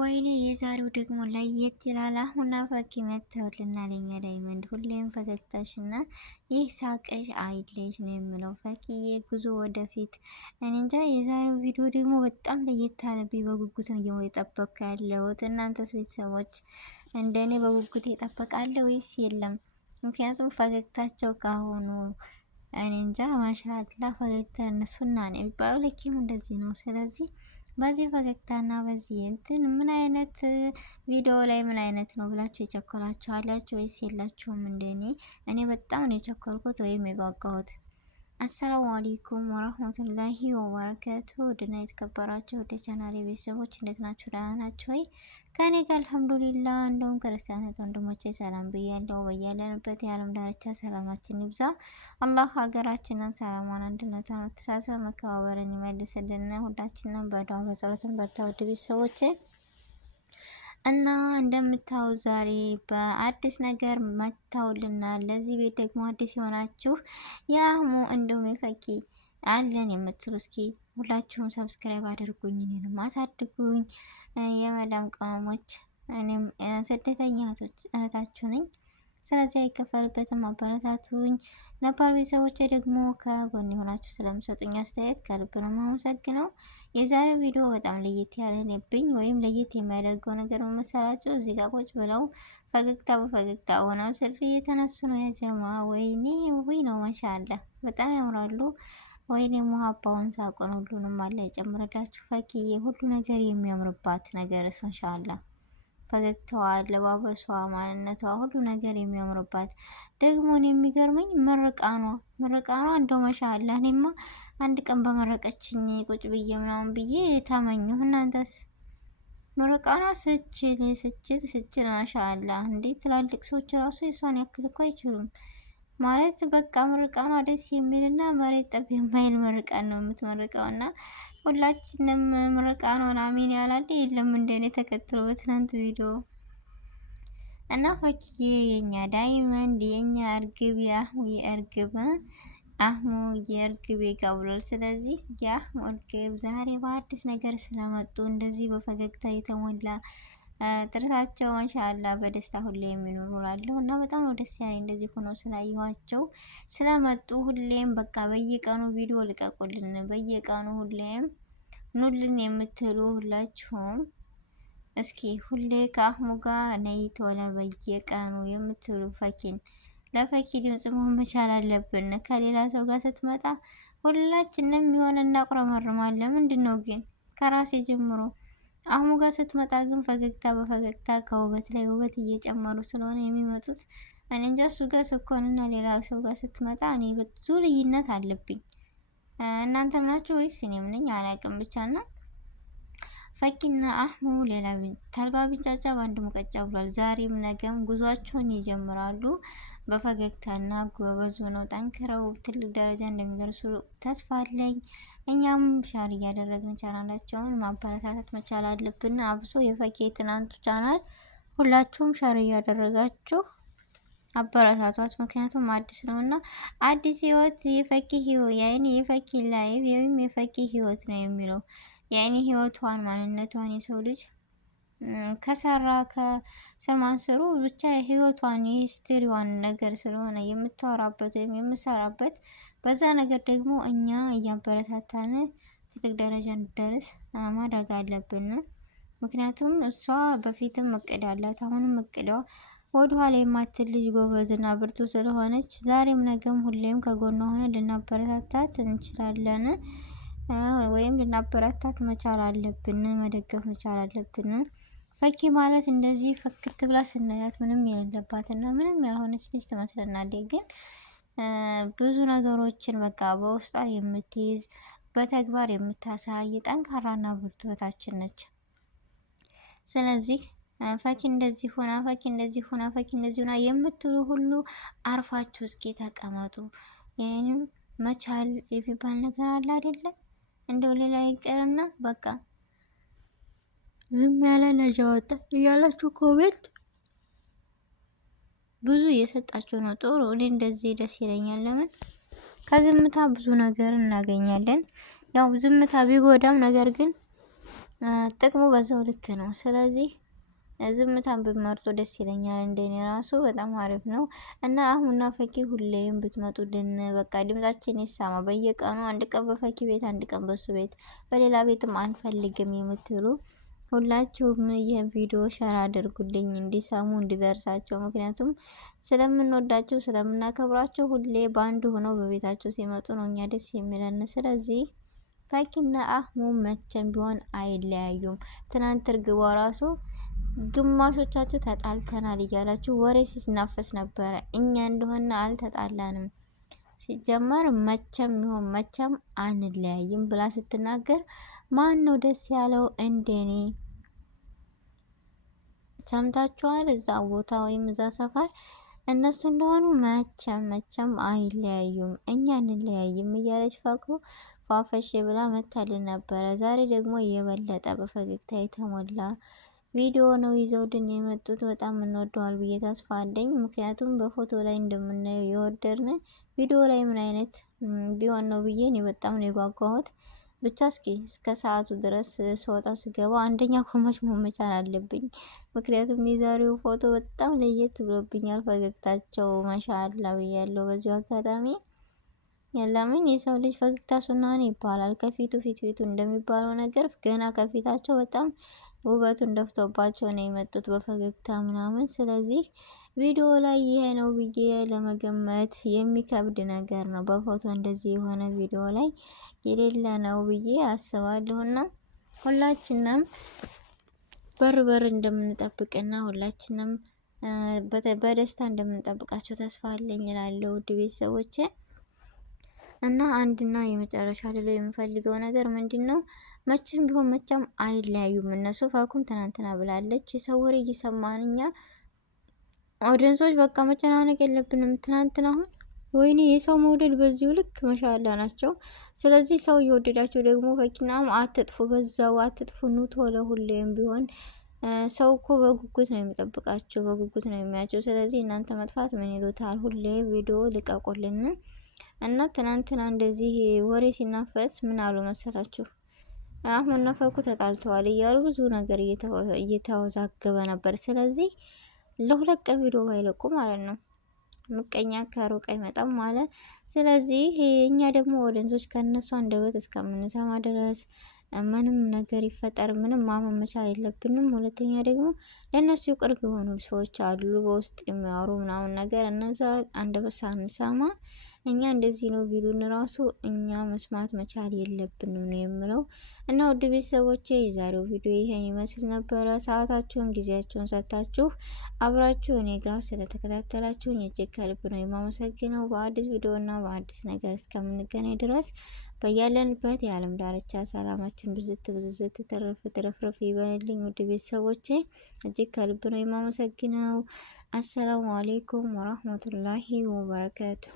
ወይኔ የዛሬው ደግሞ ለየት ይላል። አሁን ፈኪ መተውልናል። የኛ ዳይመንድ ሁሌም ፈገግታሽና ይህ ሳቅሽ አይለሽ ነው የምለው። ፈኪዬ ጉዞ ወደፊት። እኔ እንጃ የዛሬው ቪዲዮ ደግሞ በጣም ለየት ያለብኝ በጉጉት ነው እየጠበቅኩ ያለሁት። እናንተስ ቤተሰቦች እንደኔ በጉጉት የጠበቃለ ወይስ የለም? ምክንያቱም ፈገግታቸው ካሁኑ እኔ እንጃ ማሻአላ ፈገግታ እነሱና ነው የሚባለው። ልኬም እንደዚህ ነው። ስለዚህ በዚህ ፈገግታና በዚህ እንትን ምን አይነት ቪዲዮ ላይ ምን አይነት ነው ብላችሁ የቸኮላችሁ አላችሁ ወይስ የላችሁም? እኔ በጣም ነው የቸኮልኩት ወይም የጓጓሁት። አሰላሙ አለይኩም ወራህመቱላሂ ወበረካቱ። ወደና የተከበራችሁ ወደ ቻናሌ ቤተሰቦች እንዴት ናችሁ? ደህና ናችሁ ወይ? ከኔ ጋር አልሐምዱሊላህ። እንደውም ክርስቲያኖች ወንድሞቼ ሰላም ብያለሁ። በያለንበት የዓለም ዳርቻ ሰላማችን ይብዛ። አላህ ሀገራችንን ሰላሟን፣ አንድነቷን፣ መተሳሰብ፣ መከባበርን ይመልስልን። ሁላችንም በዱዓ በጸሎትን በርታ ውድ ቤተሰቦቼ እና እንደምታው ዛሬ በአዲስ ነገር መጥተውልናል። ለዚህ ቤት ደግሞ አዲስ የሆናችሁ የአህሙ እንደውም የፈኪ አለን የምትሉ እስኪ ሁላችሁም ሰብስክራይብ አድርጉኝ፣ እኔንም አሳድጉኝ። የመዳም ቅመሞች እኔም ስደተኛ እህታችሁ ነኝ። ስለዚህ አይከፈልበትም፣ አበረታቱኝ። ነባር ቤተሰቦቼ ደግሞ ከጎን የሆናችሁ ስለምሰጡኝ አስተያየት ከልብ ነው የማመሰግነው። የዛሬው ቪዲዮ በጣም ለየት ያለብኝ ወይም ለየት የሚያደርገው ነገር መሰላችሁ? እዚህ ጋር ቁጭ ብለው ፈገግታ በፈገግታ ሆነው ሰልፊ እየተነሱ ነው ያጀማ። ወይኔ ወይ ነው ማሻአላ በጣም ያምራሉ። ወይኔ ሙሀባውን ሳቆን ሁሉንም አለ የጨምረላችሁ። ፈኪዬ ሁሉ ነገር የሚያምርባት ነገርስ ማሻአላ ፈገግታዋ፣ አለባበሷ፣ ማንነቷ ሁሉ ነገር የሚያምርባት። ደግሞ የሚገርመኝ ምርቃኗ እንደው ማሻአላ። እኔማ አንድ ቀን በመረቀችኝ ቁጭ ብዬ ምናምን ብዬ ታመኘሁ። እናንተስ? ምርቃኗ ስችል ማሻአላ። እንዴ ትላልቅ ሰዎች ራሱ የሷን ያክል እኮ አይችሉም። ማለት በቃ ምርቃኗ ደስ የሚልና መሬት ጠብ የማይል ምርቃን ነው የምትመርቀው። እና ሁላችንም ምርቃኗን አሚን ያላለ የለም እንደኔ ተከትሎ በትናንት ቪዲዮ። እና ፈኪዬ የኛ ዳይመንድ የኛ እርግብ የአህሙ የእርግብ አህሙ የእርግብ ይጋብሏል። ስለዚህ የአህሙ እርግብ ዛሬ በአዲስ ነገር ስለመጡ እንደዚህ በፈገግታ የተሞላ ጥርሳቸው ማሻአላ በደስታ ሁሌ የሚኖሩ ላለው እና በጣም ነው ደስ ያለኝ እንደዚህ ሆነው ስላየኋቸው ስለመጡ። ሁሌም በቃ በየቀኑ ቪዲዮ ልቀቁልን፣ በየቀኑ ሁሌም ኑልን የምትሉ ሁላችሁም እስኪ ሁሌ ከአህሙ ጋር ነይ ቶሎ በየቀኑ የምትሉ ፈኪን ለፈኪ ድምጽ መሆን መቻል አለብን። ከሌላ ሰው ጋር ስትመጣ ሁላችንም የሆነ እናቁረመርማለን። ምንድነው ግን ከራሴ ጀምሮ አህሙ ጋር ስትመጣ ግን ፈገግታ በፈገግታ ከውበት ላይ ውበት እየጨመሩ ስለሆነ የሚመጡት። እኔ እንጃ እሱ ጋር ስኮንና ሌላ ሰው ጋር ስትመጣ እኔ ብዙ ልዩነት አለብኝ። እናንተም ናችሁ ወይስ እኔም ነኝ አላውቅም። ብቻ ነው ፈኪና አህሙ ሌላ ተልባ ቢንጫጫ በአንድ ሙቀጫ ብሏል። ዛሬም ነገም ጉዟቸውን ይጀምራሉ። በፈገግታና ጎበዝ ሆነው ጠንክረው ትልቅ ደረጃ እንደሚደርሱ ተስፋ አለኝ። እኛም ሻር እያደረግን ቻናላቸውን ማበረታታት መቻል አለብን። አብሶ የፈኪ ትናንቱ ቻናል ሁላችሁም ሻር እያደረጋችሁ አበረታቷት። ምክንያቱም አዲስ ነውና አዲስ ህይወት የፈኪ ህይወት ያኔ የፈኪ ላይቭ ወይም የፈኪ ህይወት ነው የሚለው ያኔ ህይወቷን ማንነቷን የሰው ልጅ ከሰራ ከስር ማንሰሩ ብቻ ህይወቷን የሂስትሪዋን ነገር ስለሆነ የምታወራበት ወይም የምሰራበት በዛ ነገር ደግሞ እኛ እያበረታታን ትልቅ ደረጃ እንድደርስ ማድረግ አለብን። ምክንያቱም እሷ በፊትም እቅድ አላት፣ አሁንም እቅዷ ወደ ኋላ የማትል ልጅ ጎበዝና ብርቱ ስለሆነች ዛሬም ነገም ሁሌም ከጎኗ ሆነን ልናበረታታት እንችላለን ወይም ልናበረታታት መቻል አለብን፣ መደገፍ መቻል አለብን። ፈኪ ማለት እንደዚህ ፈክት ብላ ስናያት ምንም የሌለባትና ምንም ያልሆነች ልጅ ትመስለናለች። ግን ብዙ ነገሮችን በቃ በውስጧ የምትይዝ በተግባር የምታሳይ ጠንካራና ብርቱ እህታችን ነች። ስለዚህ ፈኪ እንደዚህ ሆና ፈኪ እንደዚህ ሆና ፈኪ እንደዚህ ሆና የምትሉ ሁሉ አርፋችሁ እስኪ ተቀመጡ። ይሄንም መቻል የሚባል ነገር አለ አይደለ? እንደው ሌላ ይቀርና በቃ ዝም ያለ ነጃ ወጣ እያላችሁ ኮሜንት ብዙ እየሰጣችሁ ነው። ጥሩ እኔ እንደዚህ ደስ ይለኛል። ለምን ከዝምታ ብዙ ነገር እናገኛለን። ያው ዝምታ ቢጎዳም ነገር ግን ጥቅሙ በዛው ልክ ነው። ስለዚህ ዝምታን ብመርጡ ደስ ይለኛል። እንደኔ ራሱ በጣም አሪፍ ነው እና አህሙና ፈኪ ሁሌም ብትመጡልን በቃ ድምጻችን ይሰማ። በየቀኑ አንድ ቀን በፈኪ ቤት፣ አንድ ቀን በሱ ቤት፣ በሌላ ቤትም አንፈልግም የምትሉ ሁላችሁም ይህን ቪዲዮ ሸር አድርጉልኝ እንዲሰሙ እንዲደርሳቸው። ምክንያቱም ስለምንወዳቸው ስለምናከብራቸው ሁሌ በአንድ ሆነው በቤታቸው ሲመጡ ነው እኛ ደስ የሚለን። ስለዚህ ፈኪና አህሙ መቼም ቢሆን አይለያዩም። ትናንት እርግቧ ራሱ ግማሾቻችሁ ተጣልተናል እያላችሁ ወሬ ሲናፈስ ነበረ። እኛ እንደሆነ አልተጣላንም፣ ሲጀመር መቼም ይሆን መቼም አንለያይም ብላ ስትናገር ማን ነው ደስ ያለው? እንደኔ ሰምታችኋል? እዛ ቦታ ወይም እዛ ሰፈር እነሱ እንደሆኑ መቼም አይለያዩም፣ እኛ እንለያይም እያለች ፈኩ ፏፈሽ ብላ መታልን ነበረ። ዛሬ ደግሞ የበለጠ በፈገግታ የተሞላ ቪዲዮ ነው ይዘውልን የመጡት። በጣም እንወደዋል ብዬ ተስፋ አለኝ። ምክንያቱም በፎቶ ላይ እንደምናየው የወደድን ቪዲዮ ላይ ምን አይነት ቢሆን ነው ብዬ እኔ በጣም ነው የጓጓሁት። ብቻ እስከ ሰዓቱ ድረስ ስወጣ ስገባ አንደኛ ኮመች መቻል አለብኝ። ምክንያቱም የዛሬው ፎቶ በጣም ለየት ብሎብኛል። ፈገግታቸው ማሻአላ ብያለሁ በዚሁ አጋጣሚ። ለምን የሰው ልጅ ፈገግታ ሱና ነው ይባላል። ከፊቱ ፊቱ እንደሚባለው ነገር ገና ከፊታቸው በጣም ውበቱን ደፍቶባቸው ነው የመጡት በፈገግታ ምናምን። ስለዚህ ቪዲዮ ላይ ይሄ ነው ብዬ ለመገመት የሚከብድ ነገር ነው። በፎቶ እንደዚህ የሆነ ቪዲዮ ላይ የሌለ ነው ብዬ አስባለሁና ሁላችንም በር እንደምንጠብቅና ሁላችንም በደስታ እንደምንጠብቃቸው ተስፋ አለኝ እላለሁ ውድ ቤተሰቦቼ። እና አንድና የመጨረሻ ልለው የምፈልገው ነገር ምንድነው? መቼም ቢሆን መቼም አይለያዩም እነሱ። ፈኩም ትናንትና ብላለች፣ የሰው ወሬ እየሰማን እኛ ኦዲየንሶች በቃ መጨናነቅ የለብንም። ትናንትና አሁን ወይኔ የሰው መውደድ በዚሁ ልክ መሻላ ናቸው። ስለዚህ ሰው እየወደዳቸው ደግሞ ፈኪናም አትጥፉ፣ በዛው አትጥፉ፣ ኑ ቶሎ። ሁሌም ቢሆን ሰው እኮ በጉጉት ነው የሚጠብቃቸው፣ በጉጉት ነው የሚያቸው። ስለዚህ እናንተ መጥፋት ምን ይሉታል? ሁሌ ቪዲዮ ልቀቁልን። እና ትናንትና እንደዚህ ወሬ ሲናፈስ ምን አሉ መሰላችሁ? አህሙና ፈኩ ተጣልተዋል እያሉ ብዙ ነገር እየተወዛገበ ነበር። ስለዚህ ለሁለት ቀን ቪዲዮ ባይለቁ ማለት ነው ምቀኛ ከሩቅ አይመጣም ማለት። ስለዚህ እኛ ደግሞ ወደንሶች ከነሱ አንደበት እስከምንሰማ ድረስ ምንም ነገር ይፈጠር ምንም ማመን መቻል የለብንም። ሁለተኛ ደግሞ ለእነሱ ቅርብ የሆኑ ሰዎች አሉ በውስጥ የሚያወሩ ምናምን ነገር፣ እነዛ አንደበት ሳንሰማ እኛ እንደዚህ ነው ቢሉን ራሱ እኛ መስማት መቻል የለብንም ነው የምለው። እና ውድ ቤተሰቦቼ የዛሬው ቪዲዮ ይሄን ይመስል ነበረ። ሰዓታችሁን ጊዜያችሁን ሰጥታችሁ አብራችሁ እኔ ጋር ስለተከታተላችሁኝ እጅግ ከልብ ነው የማመሰግነው። በአዲስ ቪዲዮ እና በአዲስ ነገር እስከምንገናኝ ድረስ በያለንበት የዓለም ዳርቻ ሰላማችን ብዝት ትረፍረፍ ይበልልኝ። ውድ ቤተሰቦቼ እጅግ ከልብ ነው የማመሰግነው። አሰላሙ አሌይኩም ወራህመቱላሂ ወበረካቱ።